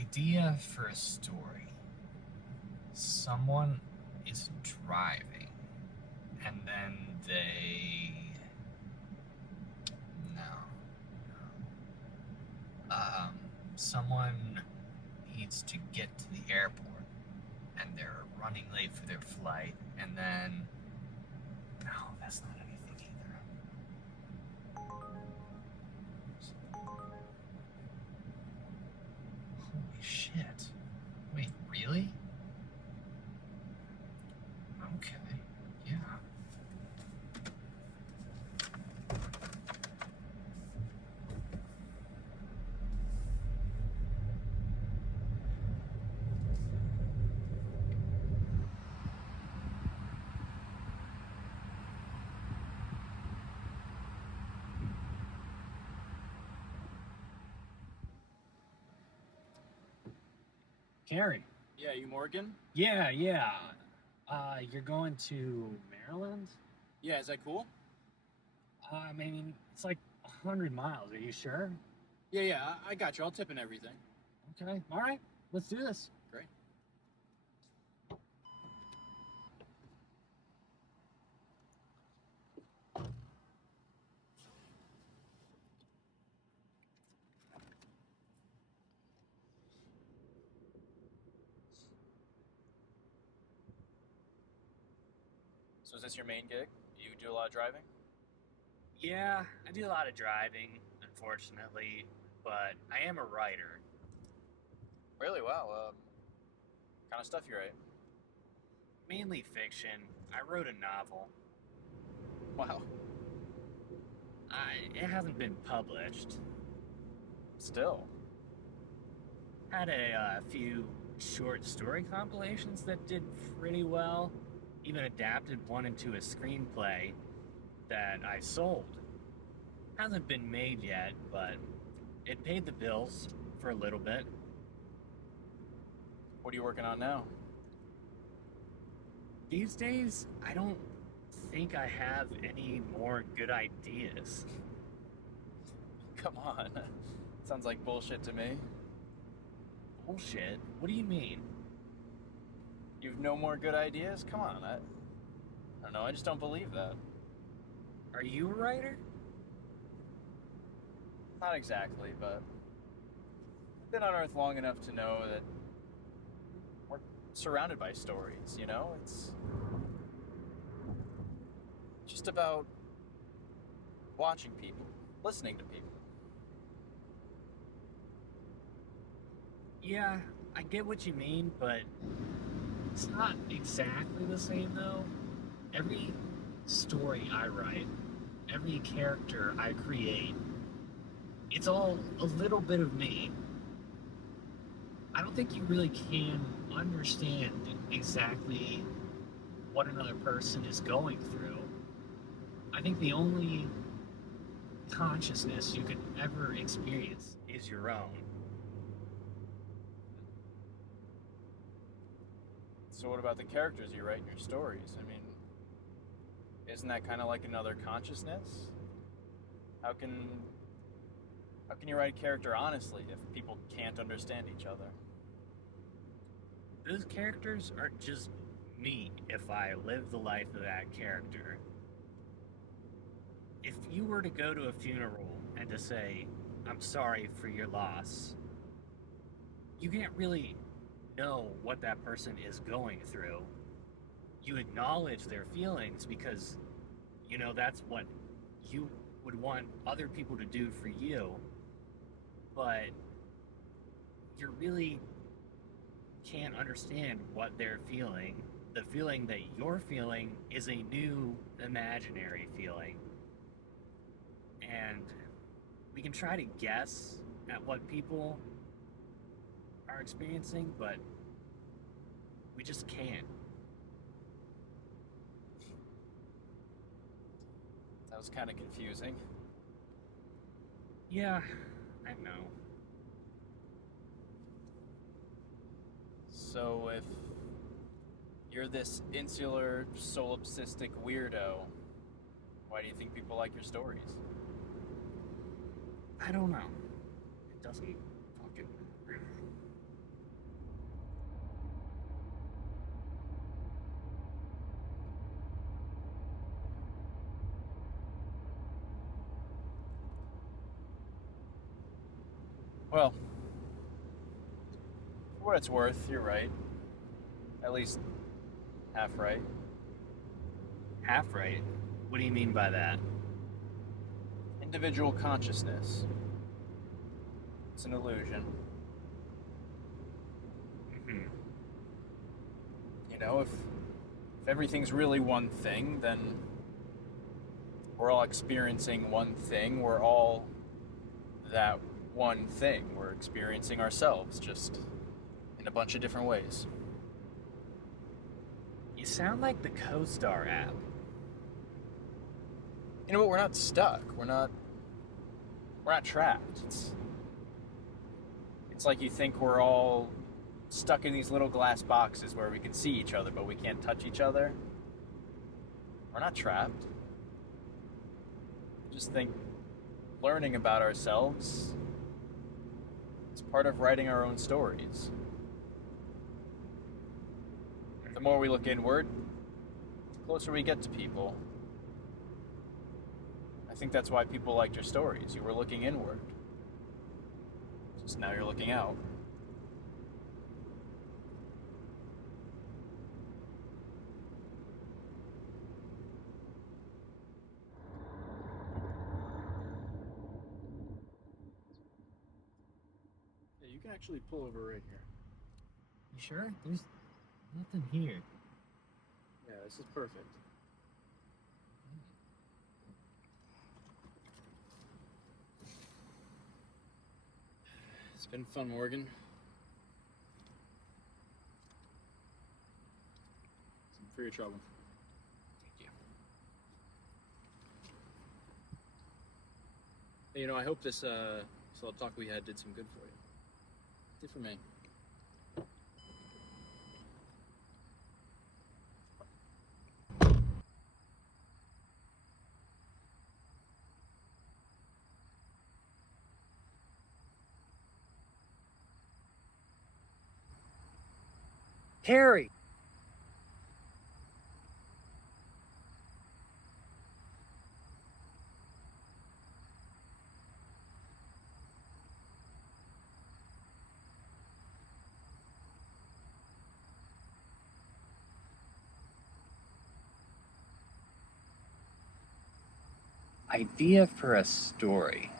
Idea for a story. Someone is driving, and then they. No. Someone needs to get to the airport, and they're running late for their flight, and then. No, that's not anything either. Holy shit. Wait, really? Okay, yeah. Carrie. Yeah, you Morgan? Yeah. You're going to Maryland? Yeah, is that cool? I mean, it's like 100 miles. Are you sure? Yeah, I got you. I'll tip and everything. Okay. All right. Let's do this. Great. So is this your main gig? You do a lot of driving? Yeah, I do a lot of driving, unfortunately, but I am a writer. Really? Wow. Kind of stuff you write? Mainly fiction. I wrote a novel. Wow. It hasn't been published. Still. Had a few short story compilations that did pretty well. Even adapted one into a screenplay that I sold. Hasn't been made yet, but it paid the bills for a little bit. What are you working on now? These days, I don't think I have any more good ideas. Come on. Sounds like bullshit to me. Bullshit? What do you mean? You've no more good ideas? Come on. I don't know. I just don't believe that. Are you a writer? Not exactly, but I've been on Earth long enough to know that we're surrounded by stories, you know? It's just about watching people, listening to people. Yeah, I get what you mean, but it's not exactly the same though. Every story I write, every character I create, it's all a little bit of me. I don't think you really can understand exactly what another person is going through. I think the only consciousness you can ever experience is your own. So what about the characters you write in your stories? I mean, isn't that kind of like another consciousness? How can how can you write a character honestly if people can't understand each other? Those characters are just me if I live the life of that character. If you were to go to a funeral and to say, I'm sorry for your loss, you can't really know what that person is going through. You acknowledge their feelings because you know that's what you would want other people to do for you, but you really can't understand what they're feeling. The feeling that you're feeling is a new imaginary feeling. And we can try to guess at what people are experiencing, but we just can't. That was kind of confusing. Yeah, I know. So if you're this insular, solipsistic weirdo, why do you think people like your stories? I don't know. It doesn't fucking matter. Well, for what it's worth, you're right. At least half right. Half right? What do you mean by that? Individual consciousness. It's an illusion. Hmm. You know, if everything's really one thing, then we're all experiencing one thing. We're all that one thing. We're experiencing ourselves, just in a bunch of different ways. You sound like the CoStar app. You know what? We're not stuck. We're not trapped. It's like you think we're all stuck in these little glass boxes where we can see each other, but we can't touch each other. We're not trapped. I just think learning about ourselves is part of writing our own stories. The more we look inward, the closer we get to people. I think that's why people liked your stories. You were looking inward. Just now you're looking out. Yeah, you can actually pull over right here. You sure? There's nothing here. Yeah, this is perfect. It's been fun, Morgan. For your trouble. Thank you. Hey, you know, I hope this little talk we had did some good for you. It did for me. Carrie! Idea for a story.